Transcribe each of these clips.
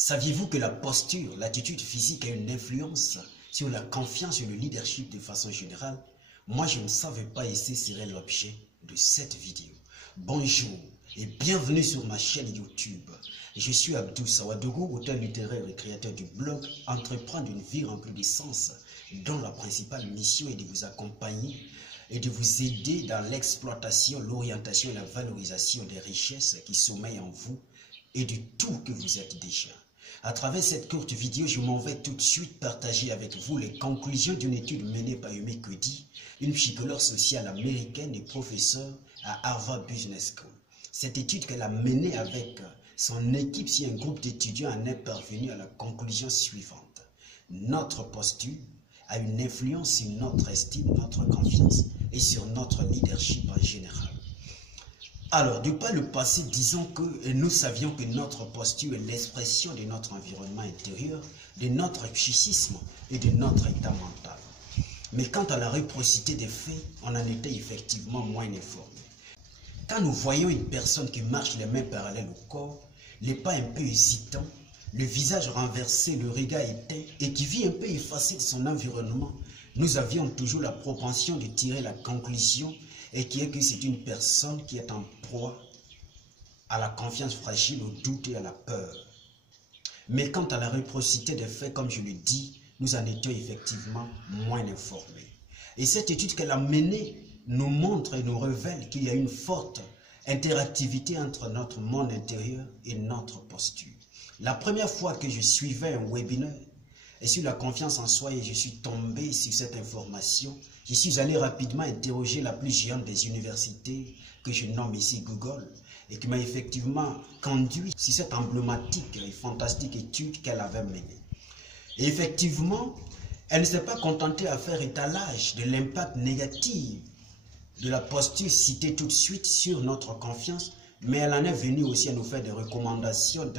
Saviez-vous que la posture, l'attitude physique a une influence sur la confiance et le leadership de façon générale? Moi, je ne savais pas et ce serait l'objet de cette vidéo. Bonjour et bienvenue sur ma chaîne YouTube. Je suis Abdou Sawadougou, auteur littéraire et créateur du blog Entreprendre une vie remplie de sens, dont la principale mission est de vous accompagner et de vous aider dans l'exploitation, l'orientation et la valorisation des richesses qui sommeillent en vous et du tout que vous êtes déjà. À travers cette courte vidéo, je m'en vais tout de suite partager avec vous les conclusions d'une étude menée par Yumi Cuddy, une psychologue sociale américaine et professeure à Harvard Business School. Cette étude qu'elle a menée avec son équipe, si un groupe d'étudiants en est parvenu à la conclusion suivante. Notre posture a une influence sur notre estime, notre confiance et sur notre leadership en général. Alors, de par le passé, disons que nous savions que notre posture est l'expression de notre environnement intérieur, de notre psychisme et de notre état mental. Mais quant à la réciprocité des faits, on en était effectivement moins informé. Quand nous voyons une personne qui marche les mains parallèles au corps, les pas un peu hésitants, le visage renversé, le regard éteint et qui vit un peu effacé de son environnement, nous avions toujours la propension de tirer la conclusion et qui est que c'est une personne qui est en proie à la confiance fragile, au doute et à la peur. Mais quant à la réciprocité des faits, comme je le dis, nous en étions effectivement moins informés. Et cette étude qu'elle a menée nous montre et nous révèle qu'il y a une forte interactivité entre notre monde intérieur et notre posture. La première fois que je suivais un webinaire et sur la confiance en soi et je suis tombé sur cette information, je suis allé rapidement interroger la plus géante des universités que je nomme ici Google et qui m'a effectivement conduit sur cette emblématique et fantastique étude qu'elle avait menée. Et effectivement, elle ne s'est pas contentée à faire étalage de l'impact négatif de la posture citée tout de suite sur notre confiance, mais elle en est venue aussi à nous faire des recommandations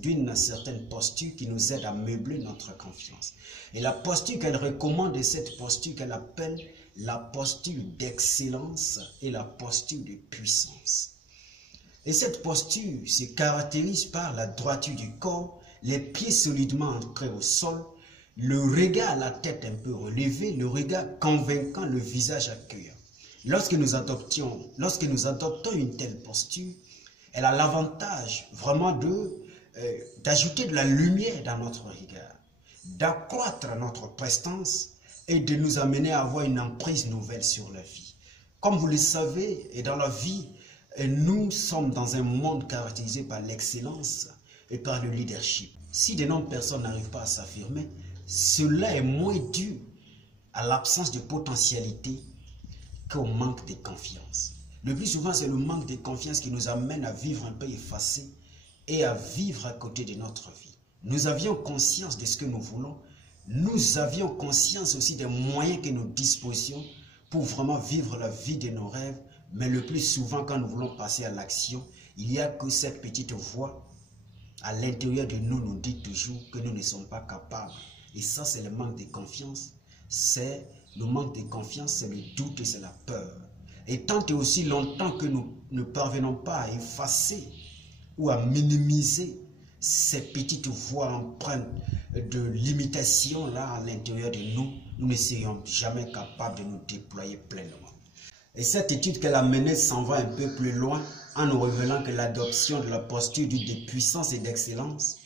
d'une certaine posture qui nous aide à meubler notre confiance. Et la posture qu'elle recommande est cette posture qu'elle appelle la posture d'excellence et la posture de puissance. Et cette posture se caractérise par la droiture du corps, les pieds solidement ancrés au sol, le regard, la tête un peu relevée, le regard convaincant, le visage accueillant. Lorsque nous adoptons une telle posture, elle a l'avantage vraiment d'ajouter de la lumière dans notre regard, d'accroître notre prestance et de nous amener à avoir une emprise nouvelle sur la vie. Comme vous le savez, et dans la vie, nous sommes dans un monde caractérisé par l'excellence et par le leadership. Si de nombreuses personnes n'arrivent pas à s'affirmer, cela est moins dû à l'absence de potentialité qu'au manque de confiance. Le plus souvent, c'est le manque de confiance qui nous amène à vivre un peu effacé et à vivre à côté de notre vie. Nous avions conscience de ce que nous voulons. Nous avions conscience aussi des moyens que nous disposions pour vraiment vivre la vie de nos rêves. Mais le plus souvent, quand nous voulons passer à l'action, il n'y a que cette petite voix à l'intérieur de nous nous dit toujours que nous ne sommes pas capables. Et ça, c'est le manque de confiance. C'est le manque de confiance, c'est le doute et c'est la peur. Et tant et aussi longtemps que nous ne parvenons pas à effacer ou à minimiser ces petites voix empreintes de limitation là à l'intérieur de nous, nous ne serions jamais capables de nous déployer pleinement. Et cette étude qu'elle a menée s'en va un peu plus loin en nous révélant que l'adoption de la posture de puissance et d'excellence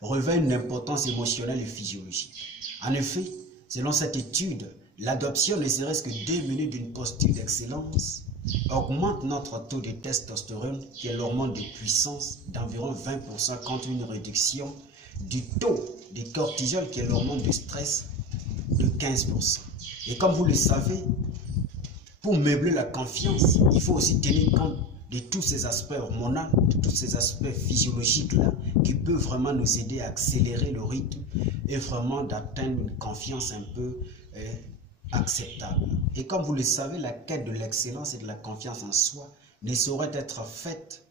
revêt une importance émotionnelle et physiologique. En effet, selon cette étude, l'adoption, ne serait-ce que 2 minutes d'une posture d'excellence, augmente notre taux de testostérone, qui est l'hormone de puissance, d'environ 20% contre une réduction du taux de cortisol, qui est l'hormone de stress, de 15%. Et comme vous le savez, pour meubler la confiance, il faut aussi tenir compte de tous ces aspects hormonaux, de tous ces aspects physiologiques-là, qui peuvent vraiment nous aider à accélérer le rythme et vraiment d'atteindre une confiance un peu acceptable. Et comme vous le savez, la quête de l'excellence et de la confiance en soi ne saurait être faite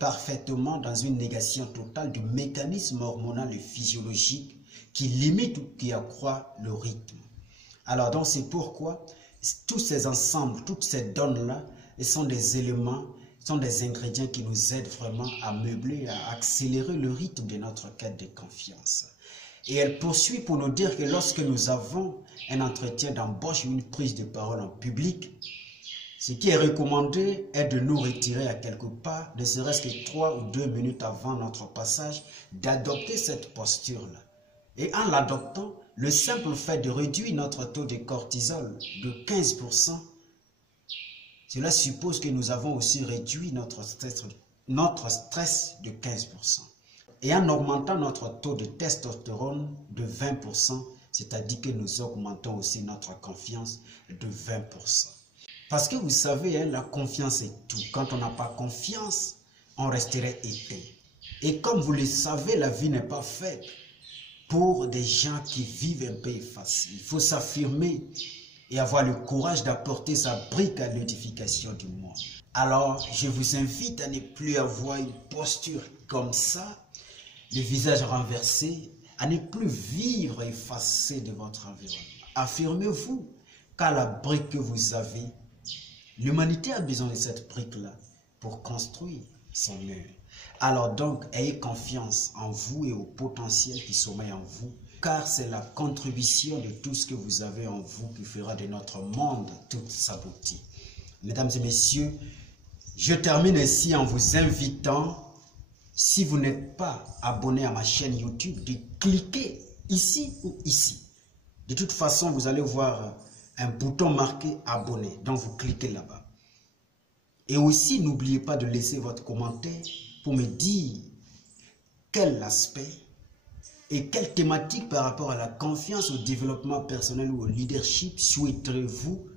parfaitement dans une négation totale du mécanisme hormonal et physiologique qui limite ou qui accroît le rythme. Alors donc c'est pourquoi tous ces ensembles, toutes ces donnes-là sont des éléments sont des ingrédients qui nous aident vraiment à meubler, à accélérer le rythme de notre quête de confiance. Et elle poursuit pour nous dire que lorsque nous avons un entretien d'embauche ou une prise de parole en public, ce qui est recommandé est de nous retirer à quelque part, ne serait-ce que 3 ou 2 minutes avant notre passage, d'adopter cette posture-là. Et en l'adoptant, le simple fait de réduire notre taux de cortisol de 15%, cela suppose que nous avons aussi réduit notre stress de 15%. Et en augmentant notre taux de testostérone de 20%, c'est-à-dire que nous augmentons aussi notre confiance de 20%. Parce que vous savez, la confiance est tout. Quand on n'a pas confiance, on resterait éteint. Et comme vous le savez, la vie n'est pas faite pour des gens qui vivent un peu effacés. Il faut s'affirmer et avoir le courage d'apporter sa brique à l'édification du monde. Alors, je vous invite à ne plus avoir une posture comme ça, le visage renversé, à ne plus vivre effacé de votre environnement. Affirmez-vous, car la brique que vous avez, l'humanité a besoin de cette brique-là pour construire son mur. Alors donc, ayez confiance en vous et au potentiel qui sommeille en vous, car c'est la contribution de tout ce que vous avez en vous qui fera de notre monde toute sa beauté. Mesdames et messieurs, je termine ici en vous invitant, si vous n'êtes pas abonné à ma chaîne YouTube, de cliquer ici ou ici. De toute façon, vous allez voir un bouton marqué abonner, donc vous cliquez là-bas. Et aussi, n'oubliez pas de laisser votre commentaire pour me dire quel aspect et quelle thématique par rapport à la confiance, au développement personnel ou au leadership souhaiterez-vous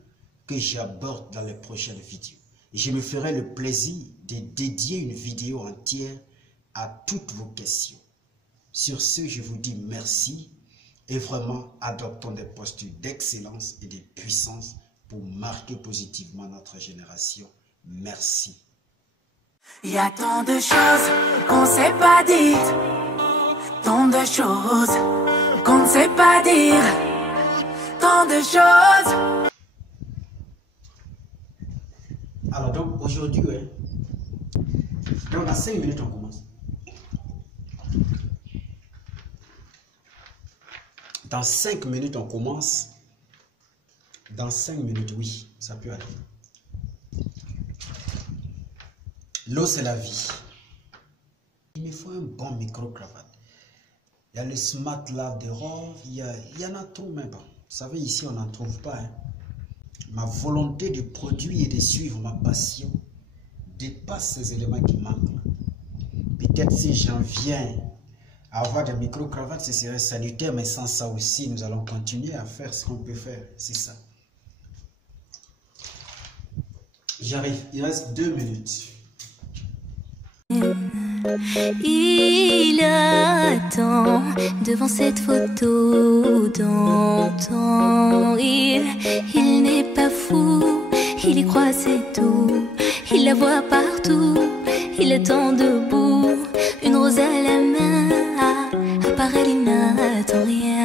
que j'aborde dans les prochaines vidéos. Et je me ferai le plaisir de dédier une vidéo entière à toutes vos questions. Sur ce, je vous dis merci et vraiment adoptons des postures d'excellence et de puissance pour marquer positivement notre génération. Merci. Il y a tant de choses qu'on ne sait pas dire, tant de choses qu'on ne sait pas dire, tant de choses. Alors donc aujourd'hui, donc dans 5 minutes on commence. Dans 5 minutes on commence. Dans 5 minutes, oui, ça peut aller. L'eau, c'est la vie. Il me faut un bon micro-cravate. Il y a le Smart Lave de Rove, il y en a trop, mais bon. Vous savez, ici, on n'en trouve pas. Hein. Ma volonté de produire et de suivre ma passion dépasse ces éléments qui manquent. Peut-être si j'en viens à avoir des micro-cravates, ce serait salutaire, mais sans ça aussi, nous allons continuer à faire ce qu'on peut faire. C'est ça. J'arrive, il reste 2 minutes. Il attend devant cette photo d'antan. Il n'est pas fou, il y croit, c'est tout. Il la voit partout, il attend debout. Une rose à la main, à part elle, il n'attend rien.